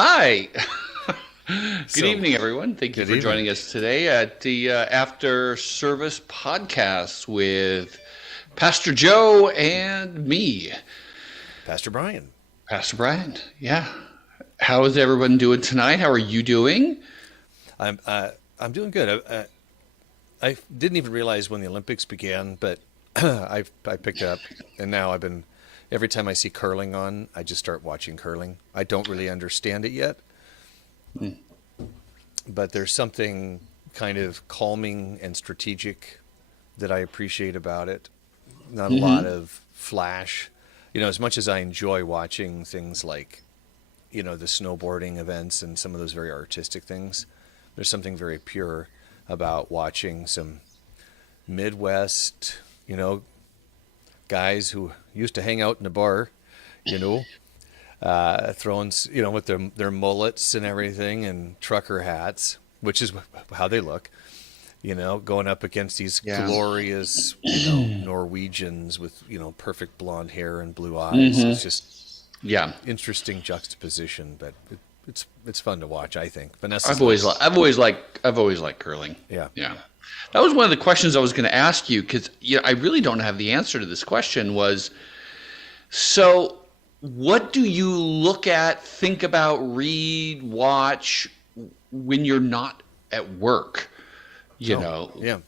Hi. Good So, evening, everyone. Thank you good for evening, joining us today at the After Service Podcast with Pastor Joe and me, Pastor Brian. Pastor Brian. Yeah. How is everyone doing tonight? How are you doing? I'm uh, I'm doing good. I didn't even realize when the Olympics began, but I picked it up, and now I've been every time I see curling on, I just start watching curling. I don't really understand it yet, Mm. but there's something kind of calming and strategic that I appreciate about it. Not a lot Mm-hmm. of flash. As much as I enjoy watching things like the snowboarding events and some of those very artistic things. There's something very pure about watching some Midwest, guys who used to hang out in a bar, you know, throwing, with their mullets and everything and trucker hats, which is how they look, going up against these Yeah. glorious, Norwegians with, perfect blonde hair and blue eyes. Mm-hmm. It's just Yeah. interesting juxtaposition, but it's fun to watch. I think I've Vanessa's always li- nice. I've always liked curling. Yeah. Yeah. That was one of the questions I was going to ask you because I really don't have the answer to this question was so what do you look at, think about, read, watch when you're not at work? You Oh, know, yeah.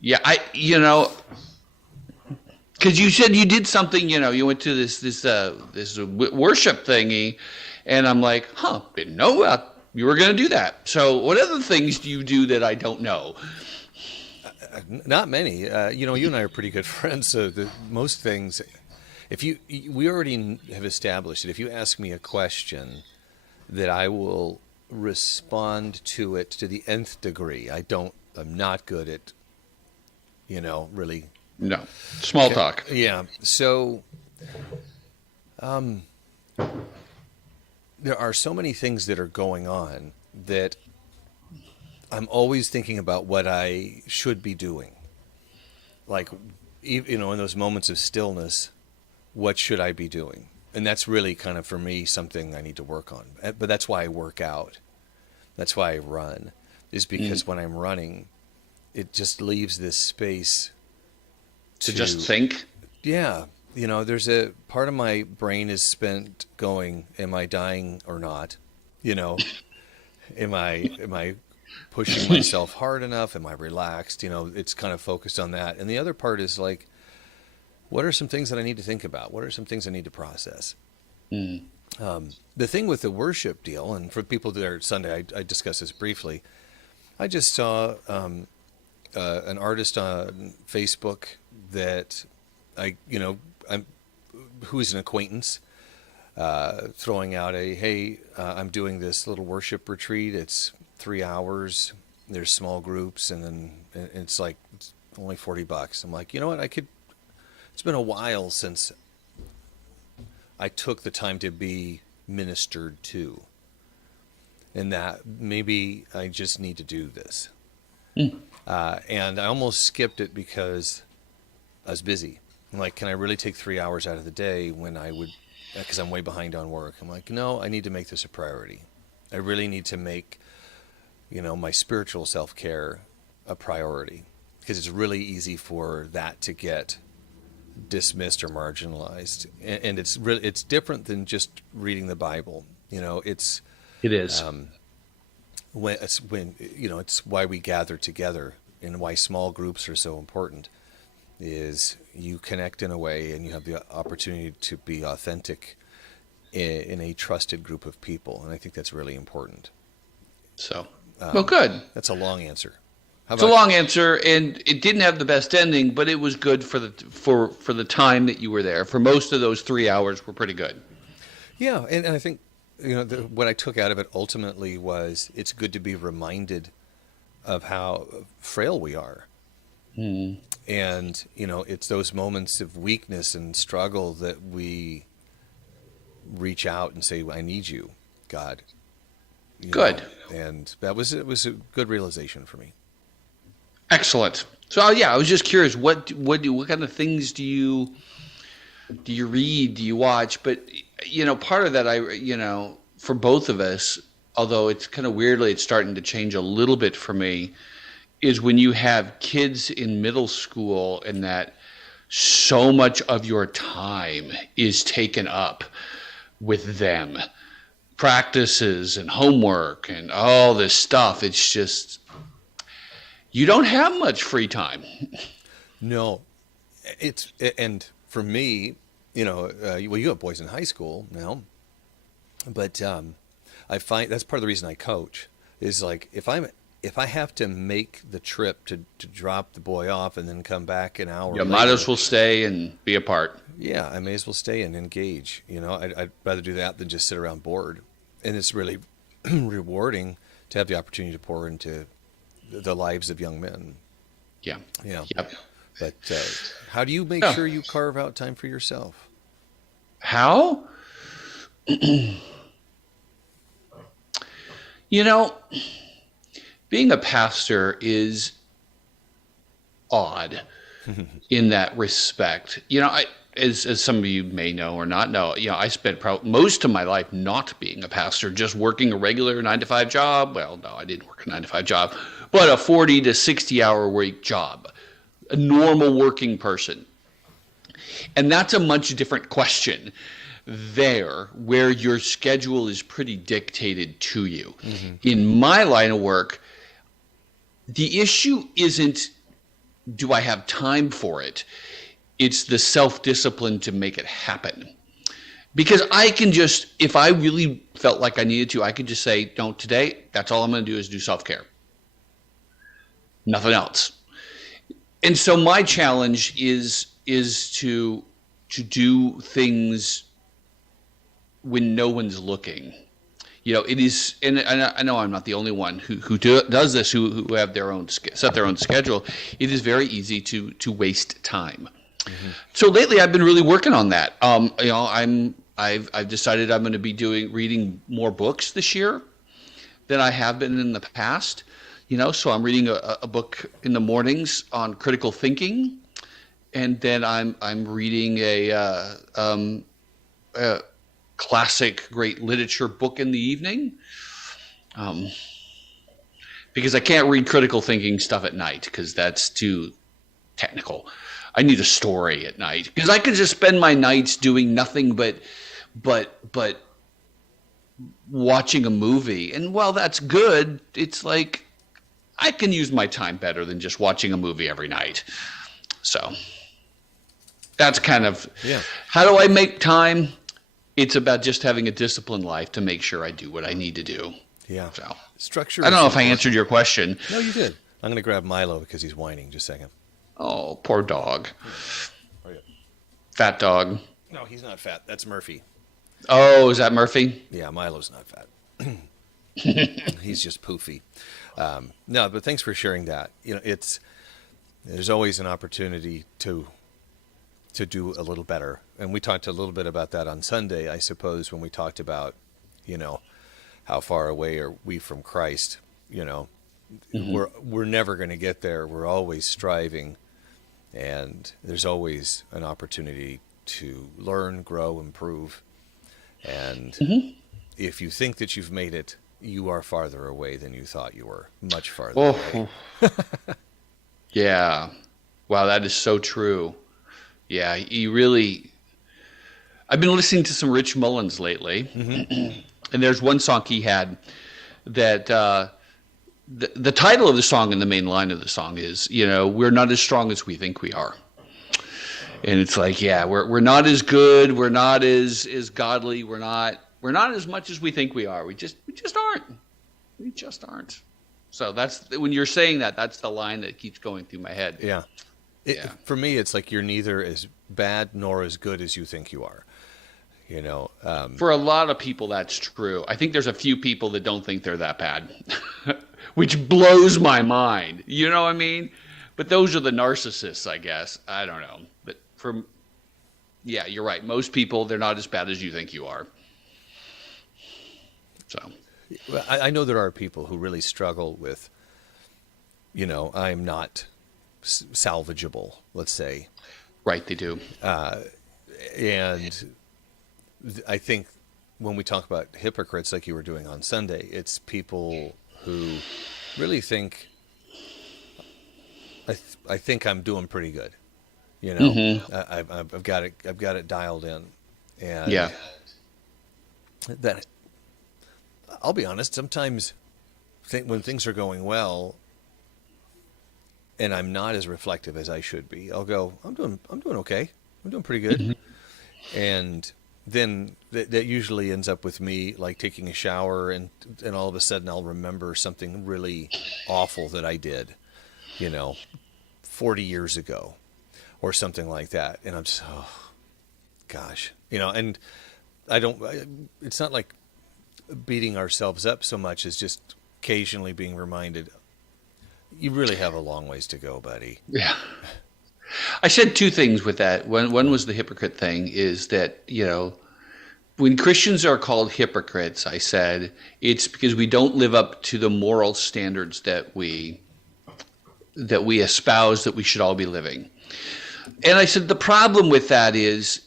yeah, because you said you did something, you went to this worship thingy, and I'm like, huh, didn't know you were going to do that. So, what other things do you do that I don't know? Not many. You and I are pretty good friends, so most things. If we already have established that if you ask me a question, that I will respond to it to the nth degree. I'm not good at, really. No, small Okay. talk. Yeah. So there are so many things that are going on that I'm always thinking about what I should be doing. Like, in those moments of stillness, what should I be doing? And that's really kind of for me something I need to work on. But that's why I work out. That's why I run, is Mm. because when I'm running, it just leaves this space To just to, think. yeah, there's a part of my brain is spent going, am I dying or not? You know, am I pushing myself hard enough? Am I relaxed? It's kind of focused on that. And the other part is like, what are some things that I need to think about? What are some things I need to process? Mm. The thing with the worship deal, and for people that are Sunday, I discussed this briefly. I just saw an artist on Facebook that I'm who's an acquaintance, throwing out hey, I'm doing this little worship retreat. It's 3 hours. There's small groups, and then it's only $40. I'm like, you know what? It's been a while since I took the time to be ministered to, and that maybe I just need to do this. Mm. And I almost skipped it because I was busy. I'm like, can I really take 3 hours out of the day when I would, because I'm way behind on work. I'm like, no, I need to make this a priority. I really need to make, my spiritual self-care a priority, because it's really easy for that to get dismissed or marginalized. And it's different than just reading the Bible. It's It is. um, it's why we gather together and why small groups are so important is you connect in a way and you have the opportunity to be authentic in a trusted group of people, and I think that's really important. So, well, um, good. that's a long answer. How It's a about long answer, and it didn't have the best ending, but it was good for the time that you were there. For most of those 3 hours, were pretty good. yeah, and I think what I took out of it ultimately was it's good to be reminded of how frail we are. Mm. And, it's those moments of weakness and struggle that we reach out and say, I need you, God. Good. And it was a good realization for me. Excellent. So yeah, I was just curious, what kind of things do you read, do you watch? But part of that, for both of us, although it's kind of weirdly, it's starting to change a little bit for me, is when you have kids in middle school and that so much of your time is taken up with them. Practices and homework and all this stuff. It's just, you don't have much free time. No, and for me, well, you have boys in high school now, but I find that's part of the reason I coach is like if I have to make the trip to drop the boy off and then come back an hour You later, might as well stay and be a part. yeah, I may as well stay and engage. I'd rather do that than just sit around bored. And it's really rewarding to have the opportunity to pour into the lives of young men. Yeah. Yeah. Yep. But how do you make sure you carve out time for yourself? How? Being a pastor is odd in that respect. As some of you may know or not know, I spent most of my life not being a pastor, just working a regular 9-to-5 job. Well, no, I didn't work a 9-to-5 job, but a 40 to 60 hour week job, a normal working person. And that's a much different question there, where your schedule is pretty dictated to you. Mm-hmm. In my line of work, the issue isn't, do I have time for it? It's the self-discipline to make it happen. Because I can just, if I really felt like I needed to, I could just say, no, today, that's all I'm going to do is do self-care. Nothing else. And so my challenge is to do things when no one's looking. It is, and I know I'm not the only one who does this, who have their own, set their own schedule. It is very easy to waste time. Mm-hmm. So lately, I've been really working on that. I've decided I'm going to be reading more books this year than I have been in the past. So I'm reading a book in the mornings on critical thinking, and then I'm reading a classic great literature book in the evening. Because I can't read critical thinking stuff at night because that's too technical. I need a story at night because I could just spend my nights doing nothing but watching a movie. And while that's good, it's like I can use my time better than just watching a movie every night. So that's kind of how do I make time? It's about just having a disciplined life to make sure I do what I need to do. Yeah. So Structure. I don't know if I answered your question. No, you did. I'm going to grab Milo because he's whining. Just a second. Oh, poor dog. Oh, yeah. Fat dog. No, he's not fat. That's Murphy. Oh, is that Murphy? Yeah, Milo's not fat. He's just poofy. No, but thanks for sharing that. There's always an opportunity to do a little better. And we talked a little bit about that on Sunday, I suppose, when we talked about, how far away are we from Christ? Mm-hmm. We're never going to get there. We're always striving, and there's always an opportunity to learn, grow, improve. And mm-hmm. if you think that you've made it, you are farther away than you thought you were. Much farther away. Yeah. Wow, that is so true. Yeah, I've been listening to some Rich Mullins lately, mm-hmm. and there's one song he had that the title of the song and the main line of the song is, we're not as strong as we think we are. And it's like, yeah, we're not as good, we're not as godly, we're not as much as we think we are. We just aren't. We just aren't. So that's when you're saying that, that's the line that keeps going through my head. Yeah. For me, it's like you're neither as bad nor as good as you think you are. For a lot of people, that's true. I think there's a few people that don't think they're that bad, which blows my mind. You know what I mean? But those are the narcissists, I guess. I don't know. But yeah, you're right. Most people, they're not as bad as you think you are. So, well, I know there are people who really struggle with, I'm not salvageable, let's say. Right, they do. And I think when we talk about hypocrites like you were doing on Sunday, it's people who really think, I think I'm doing pretty good. You know, Mm-hmm. I've got it dialed in, and Yeah. that I'll be honest. Sometimes when things are going well, and I'm not as reflective as I should be, I'll go, I'm doing okay. I'm doing pretty good, Mm-hmm. and then that usually ends up with me like taking a shower, and all of a sudden I'll remember something really awful that I did, you know, 40 years ago or something like that, and I'm just, oh gosh, you know, and it's not like beating ourselves up so much as just occasionally being reminded, you really have a long ways to go, buddy. Yeah. I said two things with that. One was the hypocrite thing is that, when Christians are called hypocrites, I said it's because we don't live up to the moral standards that we espouse that we should all be living. And I said the problem with that is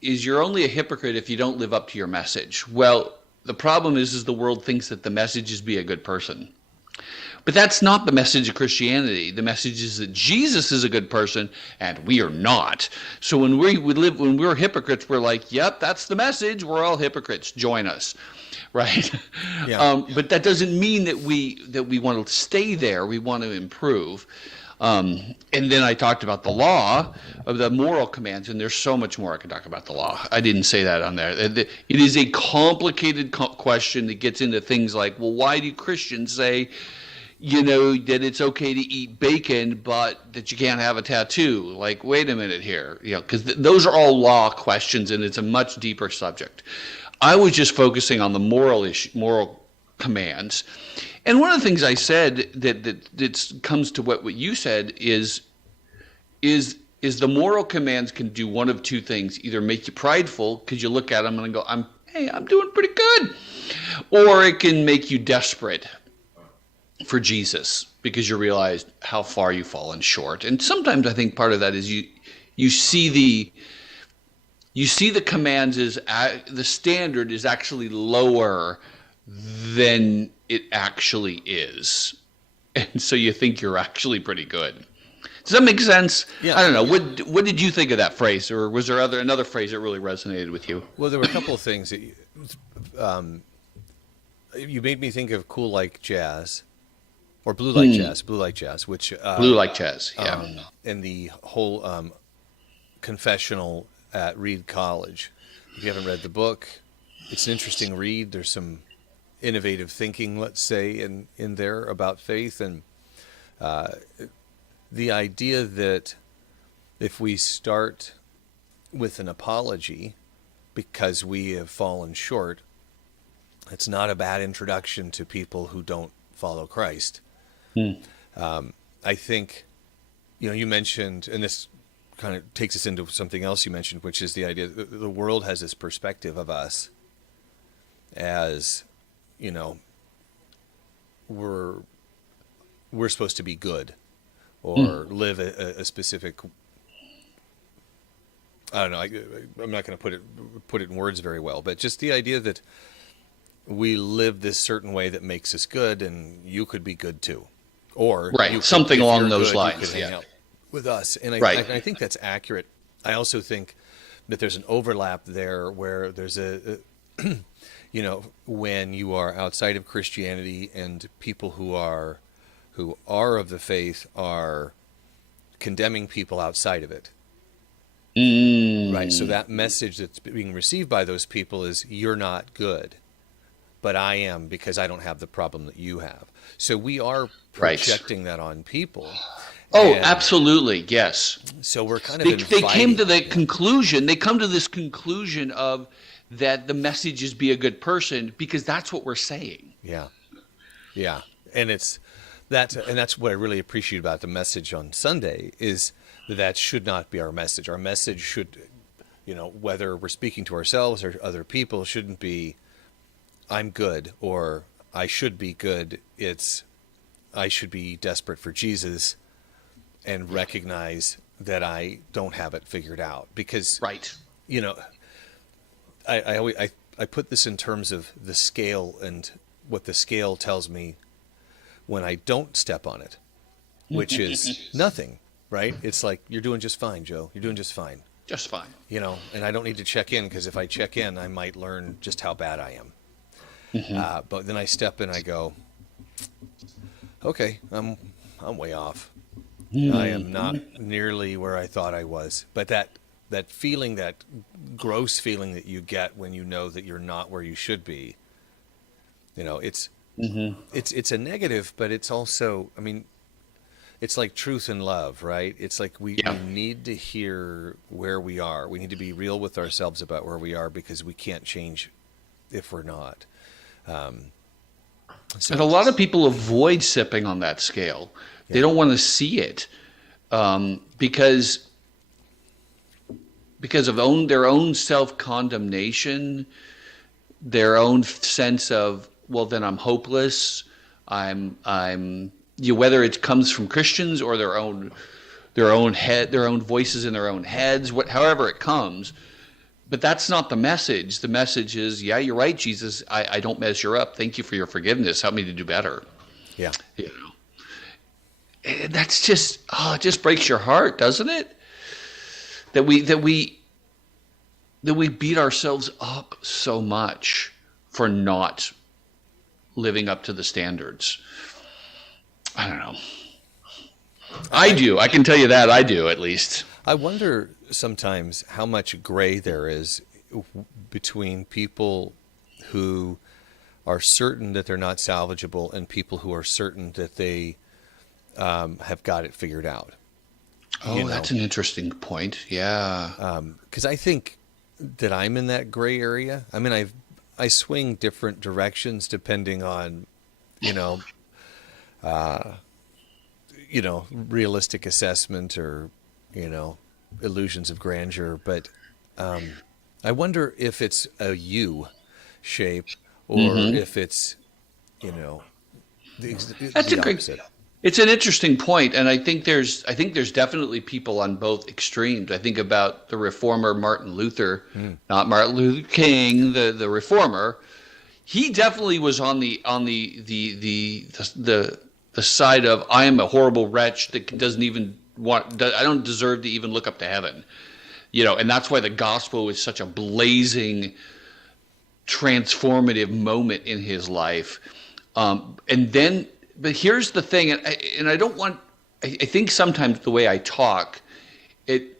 you're only a hypocrite if you don't live up to your message. Well, the problem is the world thinks that the message is be a good person. But that's not the message of Christianity. The message is that Jesus is a good person and we are not. So when we're hypocrites, we're like, yep, that's the message. We're all hypocrites. Join us. Right? Yeah. But that doesn't mean that we want to stay there. We want to improve. And then I talked about the law of the moral commands, and there's so much more I could talk about the law. I didn't say that on there. It is a complicated question that gets into things like, well, why do Christians say, that it's okay to eat bacon, but that you can't have a tattoo? Like, wait a minute here, because those are all law questions, and it's a much deeper subject. I was just focusing on the moral commands. And one of the things I said that comes to what you said is the moral commands can do one of two things: either make you prideful because you look at them and go, I'm doing pretty good, or it can make you desperate for Jesus because you realize how far you've fallen short. And sometimes I think part of that is you see the commands as the standard is actually lower than it actually is, and so you think you're actually pretty good. Does that make sense? Yeah. I don't know. What did you think of that phrase, or was there another phrase that really resonated with you? Well, there were a couple of things that you made me think of Cool Like Jazz, or Blue Like Jazz, which Blue like jazz, yeah. And the whole confessional at Reed College. If you haven't read the book, it's an interesting read. There's some innovative thinking, let's say, in there about faith, and the idea that if we start with an apology because we have fallen short, it's not a bad introduction to people who don't follow Christ. I think, you mentioned, and this kind of takes us into something else you mentioned, which is the idea that the world has this perspective of us as, we're supposed to be good or live a specific. I don't know. I'm not going to put it in words very well, but just the idea that we live this certain way that makes us good, and you could be good too, or right, something along those lines. You could hang out with us, and I think that's accurate. I also think that there's an overlap there where there's a when you are outside of Christianity and people who are of the faith are condemning people outside of it. Right. So that message that's being received by those people is, you're not good, but I am, because I don't have the problem that you have. So we are projecting that on people. Oh, absolutely. Yes. So we're kind of they came to the conclusion. They come to this conclusion of that the message is be a good person because that's what we're saying. Yeah. Yeah. And that's what I really appreciate about the message on Sunday is that should not be our message. Our message should, whether we're speaking to ourselves or other people, shouldn't be, I'm good, or I should be good. It's, I should be desperate for Jesus and recognize that I don't have it figured out. Because, right. I I put this in terms of the scale and what the scale tells me when I don't step on it, which is nothing, right? It's like, you're doing just fine, Joe. You're doing just fine. Just fine. You know, and I don't need to check in, because if I check in, I might learn just how bad I am. But then I step in, I go, okay, I'm way off. I am not nearly where I thought I was. But that feeling, that gross feeling that you get when you know that you're not where you should be, you know, it's a negative, but it's also, I mean, it's like truth and love, right? It's like we need to hear where we are. We need to be real with ourselves about where we are, because we can't change if we're not. And a lot of people avoid sipping on that scale. They don't want to see it, because of their own self-condemnation, their own sense of, well, then I'm hopeless. Whether it comes from Christians or their own voices in their own heads, however it comes. But that's not the message. The message is, yeah, you're right, Jesus. I don't measure up. Thank you for your forgiveness. Help me to do better. Yeah. You know, and that's just, it just breaks your heart, doesn't it? That we beat ourselves up so much for not living up to the standards. I don't know. I do. I can tell you that I do, at least. I wonder sometimes how much gray there is between people who are certain that they're not salvageable and people who are certain that they have got it figured out. Oh, that's an interesting point. Yeah. Because I think that I'm in that gray area. I mean, I swing different directions depending on, realistic assessment or, illusions of grandeur. But I wonder if it's a U shape or if it's, that's the a great. opposite. It's an interesting point, and I think there's definitely people on both extremes. I think about the reformer Martin Luther, not Martin Luther King, the reformer. He definitely was on the side of, I am a horrible wretch that doesn't even I don't deserve to even look up to heaven, and that's why the gospel is such a blazing, transformative moment in his life, But here's the thing, and I don't want. I think sometimes the way I talk, it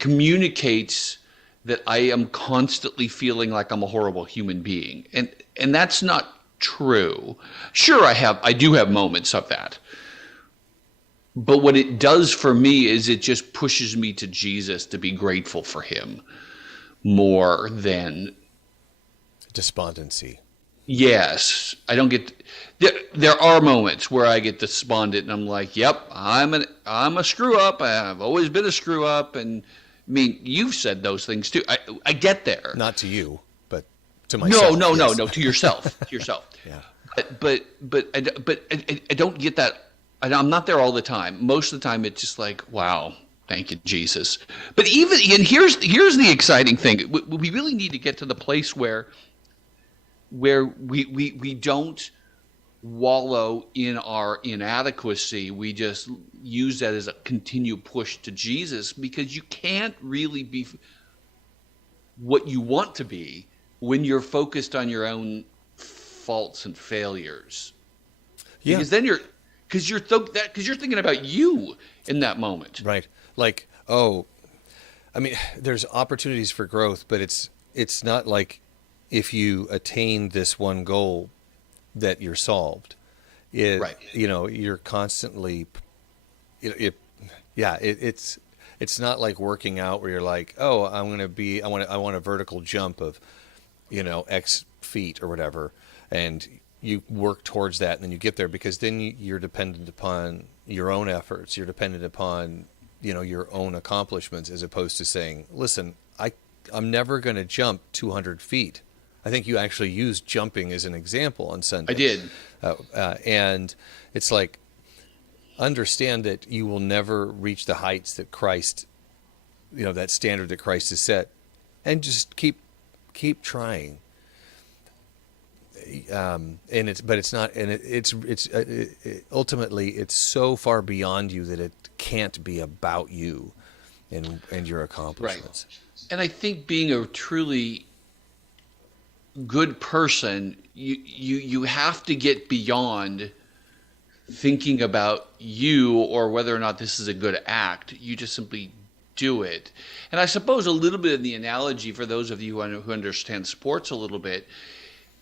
communicates that I am constantly feeling like I'm a horrible human being, and that's not true. Sure, I do have moments of that, but what it does for me is it just pushes me to Jesus, to be grateful for him more than despondency. Yes, I don't get. There are moments where I get despondent, and I'm like, "Yep, I'm a screw up. I've always been a screw up." And I mean, you've said those things too. I get there. Not to you, but to myself. No, to yourself, to yourself. Yeah. But I don't get that. I'm not there all the time. Most of the time, it's just like, wow, thank you, Jesus. But here's the exciting thing. We really need to get to the place where we don't wallow in our inadequacy. We just use that as a continued push to Jesus, because you can't really be what you want to be when you're focused on your own faults and failures. Yeah. Because then you're thinking about you in that moment. Right. Like, there's opportunities for growth, but it's not like if you attain this one goal that you're solved. Right. You're constantly, it's not like working out where you're like, oh, I want a vertical jump of, X feet or whatever. And you work towards that and then you get there, because then you're dependent upon your own efforts. You're dependent upon, your own accomplishments, as opposed to saying, listen, I'm never going to jump 200 feet. I think you actually used jumping as an example on Sunday. I did. And it's like, understand that you will never reach the heights that Christ, that standard that Christ has set, and just keep keep trying. It's not, and ultimately it's so far beyond you that it can't be about you and your accomplishments. And I think being a truly good person, you have to get beyond thinking about you or whether or not this is a good act. You just simply do it. And I suppose a little bit of the analogy for those of you who understand sports a little bit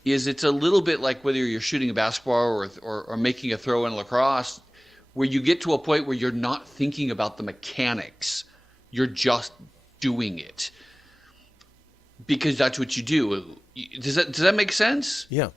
is it's a little bit like whether you're shooting a basketball or making a throw in lacrosse, where you get to a point where you're not thinking about the mechanics. You're just doing it because that's what you do. Does that make sense? Yeah.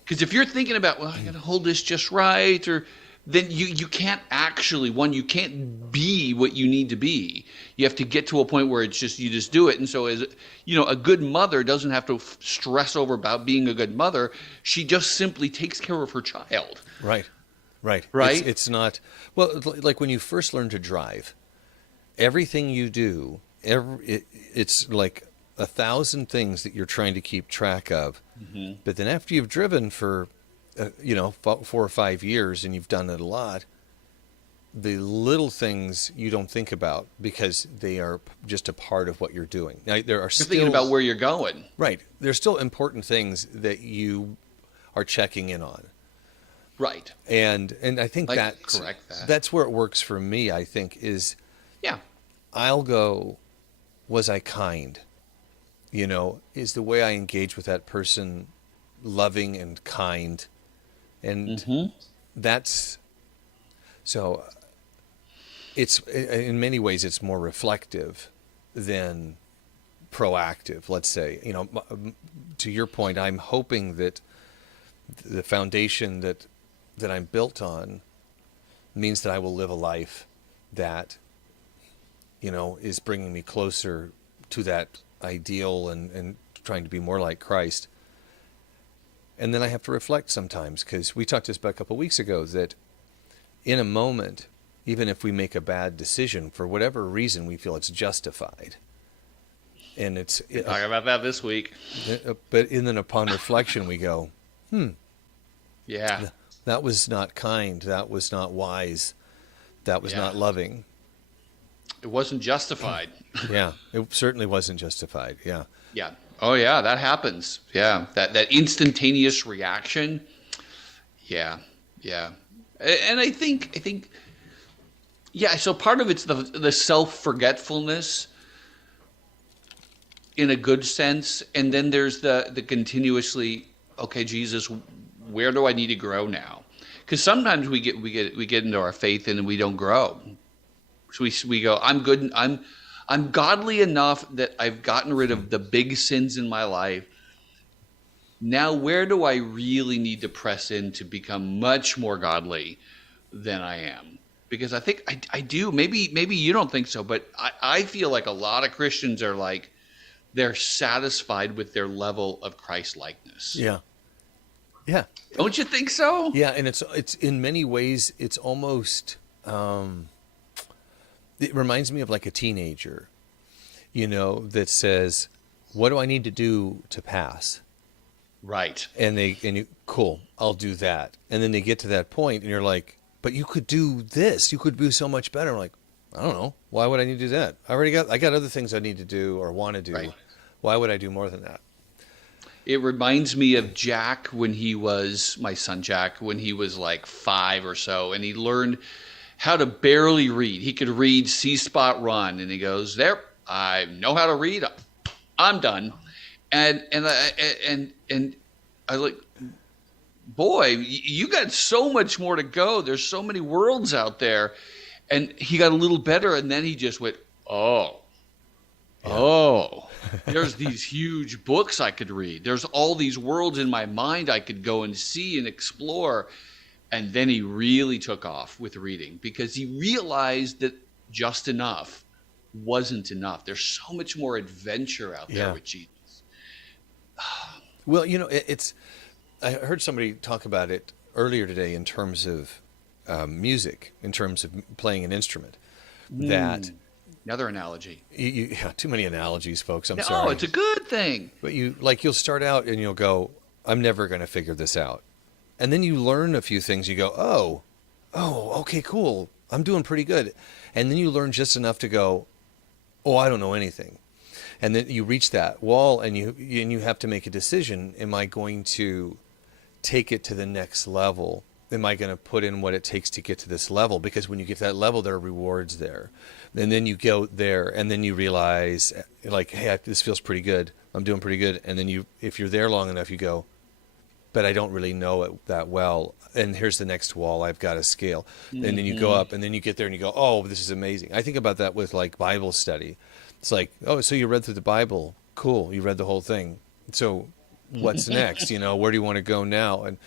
Because if you're thinking about, well, I got to hold this just right, or then you can't actually, you can't be what you need to be. You have to get to a point where it's just, you just do it. And so as, a good mother doesn't have to stress over about being a good mother. She just simply takes care of her child. Right. Right. Right. It's not, well, like when you first learn to drive, everything you do, it's like 1,000 things that you're trying to keep track of. Mm-hmm. But then after you've driven for 4 or 5 years and you've done it a lot, the little things you don't think about because they are just a part of what you're doing. Now you're thinking about where you're going. Right. There's still important things that you are checking in on. Right. And I think that's where it works for me, I think, is I'll go, was I kind? Is the way I engage with that person loving and kind? And that's, so it's, in many ways, it's more reflective than proactive, let's say. To your point, I'm hoping that the foundation that I'm built on means that I will live a life that, is bringing me closer to that ideal and trying to be more like Christ. And then I have to reflect sometimes, because we talked this about a couple of weeks ago, that in a moment, even if we make a bad decision, for whatever reason, we feel it's justified. And it's... We're talking about that this week. But then upon reflection, we go, yeah, that was not kind. That was not wise. That was not loving. It wasn't justified. Yeah, it certainly wasn't justified. Yeah. Yeah. Oh, yeah, that happens. Yeah, that instantaneous reaction. Yeah, yeah. And I think, yeah. So part of it's the self-forgetfulness in a good sense, and then there's the continuously, okay, Jesus, where do I need to grow now? Because sometimes we get into our faith and we don't grow. So we go, I'm good. I'm godly enough that I've gotten rid of the big sins in my life. Now, where do I really need to press in to become much more godly than I am? Because I think I do. Maybe you don't think so, but I feel like a lot of Christians are like, they're satisfied with their level of Christ-likeness. Yeah. Yeah. Don't you think so? Yeah, and it's in many ways, it's almost... it reminds me of like a teenager, that says, what do I need to do to pass? Right. Cool, I'll do that. And then they get to that point and you're like, but you could do this. You could do so much better. I'm like, I don't know. Why would I need to do that? I got other things I need to do or want to do. Right. Why would I do more than that? It reminds me of Jack my son Jack, when he was like 5 or so, and he learned how to barely read. He could read See Spot Run, and he goes, there, I know how to read. I'm done. And I like, boy, you got so much more to go. There's so many worlds out there. And he got a little better, and then he just went, there's these huge books I could read. There's all these worlds in my mind I could go and see and explore. And then he really took off with reading because he realized that just enough wasn't enough. There's so much more adventure out there with Jesus. Well, I heard somebody talk about it earlier today in terms of music, in terms of playing an instrument, that Another analogy. Yeah, too many analogies, folks. I'm No, sorry. it's a good thing. But you'll start out and you'll go, I'm never going to figure this out. And then you learn a few things. You go, okay, cool. I'm doing pretty good. And then you learn just enough to go, oh, I don't know anything. And then you reach that wall and you have to make a decision. Am I going to take it to the next level? Am I going to put in what it takes to get to this level? Because when you get to that level, there are rewards there. And then you go there and then you realize, like, hey, this feels pretty good. I'm doing pretty good. And then if you're there long enough, you go, but I don't really know it that well. And here's the next wall I've got to scale. Mm-hmm. And then you go up and then you get there and you go, oh, this is amazing. I think about that with like Bible study. It's like, oh, so you read through the Bible. Cool. You read the whole thing. So what's next? Where do you want to go now? And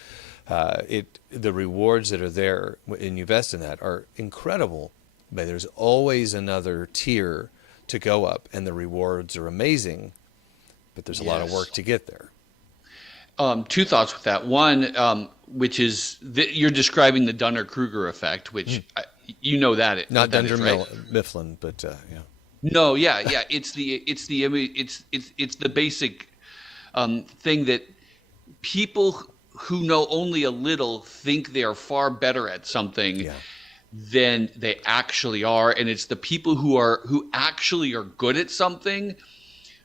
the rewards that are there and you invest in that are incredible. But there's always another tier to go up, and the rewards are amazing, but there's a lot of work to get there. Two thoughts with that. One, which is you're describing the Donorkrueger effect, which you know that not Dunder right? Mifflin, but yeah. No, yeah. It's the basic thing that people who know only a little think they are far better at something than they actually are, and it's the people who actually are good at something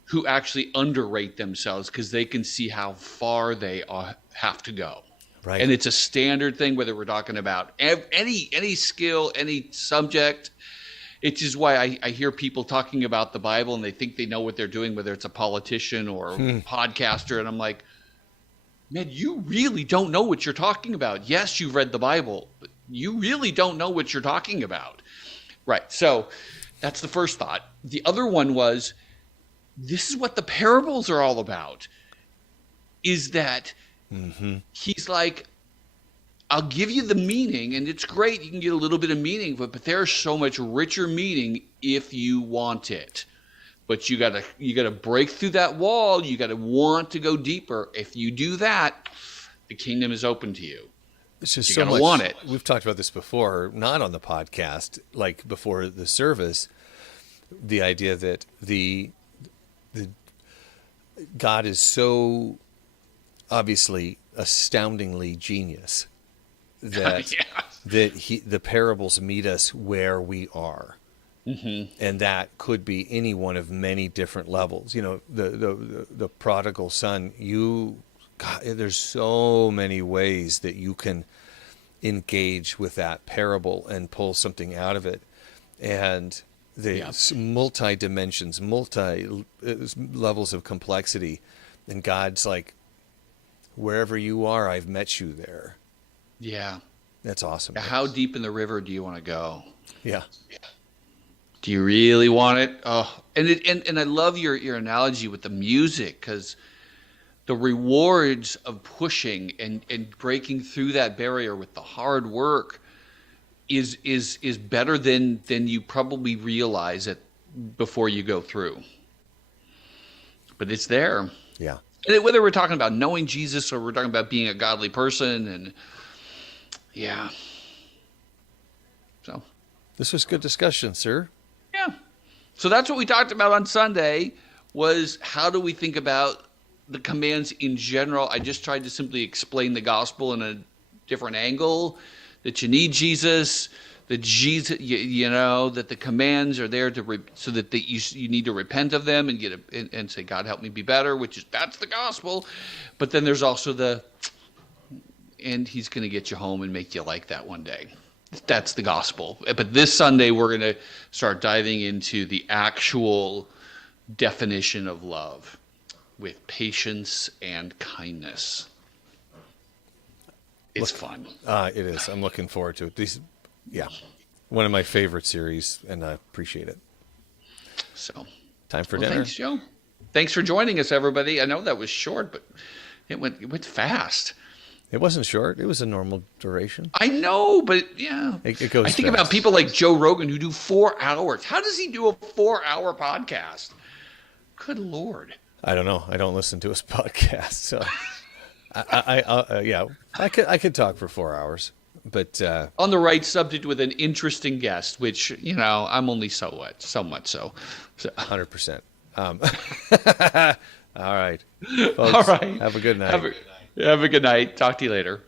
who actually underrate themselves because they can see how far they have to go. Right. And it's a standard thing, whether we're talking about any skill, any subject. It's just why I hear people talking about the Bible and they think they know what they're doing, whether it's a politician or a podcaster. And I'm like, man, you really don't know what you're talking about. Yes, you've read the Bible, but you really don't know what you're talking about. Right. So that's the first thought. The other one was, this is what the parables are all about, is that he's like, I'll give you the meaning, and it's great. You can get a little bit of meaning, but there's so much richer meaning if you want it. But you gotta break through that wall. You gotta want to go deeper. If you do that, the kingdom is open to you. It's just you so gotta much. Want it. We've talked about this before, not on the podcast, like before the service. The idea that the God is so obviously astoundingly genius that the parables meet us where we are. Mm-hmm. And that could be any one of many different levels. The prodigal son, there's so many ways that you can engage with that parable and pull something out of it. And the multi dimensions, multi levels of complexity. And God's like, wherever you are, I've met you there. Yeah. That's awesome. How deep in the river do you want to go? Yeah. Do you really want it? Oh, and I love your analogy with the music, because the rewards of pushing and breaking through that barrier with the hard work is better than you probably realize it before you go through. But it's there. Yeah. And whether we're talking about knowing Jesus or we're talking about being a godly person, and so this was good discussion, sir. Yeah. So that's what we talked about on Sunday, was how do we think about the commands in general. I just tried to simply explain the gospel in a different angle, that you need Jesus, that Jesus, that the commands are there so that you need to repent of them and and say, God, help me be better, that's the gospel. But then there's also and he's going to get you home and make you like that one day. That's the gospel. But this Sunday, we're going to start diving into the actual definition of love with patience and kindness. It's fun. It is. I'm looking forward to it. One of my favorite series, and I appreciate it. So, time for dinner. Thanks, Joe. Thanks for joining us, everybody. I know that was short, but it went fast. It wasn't short. It was a normal duration. I know, but yeah. It goes I think fast. about people like Joe Rogan who do 4 hours. How does he do a 4-hour podcast? Good Lord. I don't know. I don't listen to his podcast, so I could talk for 4 hours. But On the right subject with an interesting guest, which, I'm only somewhat so. 100%. All right, All folks, right. have a good night. Have a good night. Talk to you later.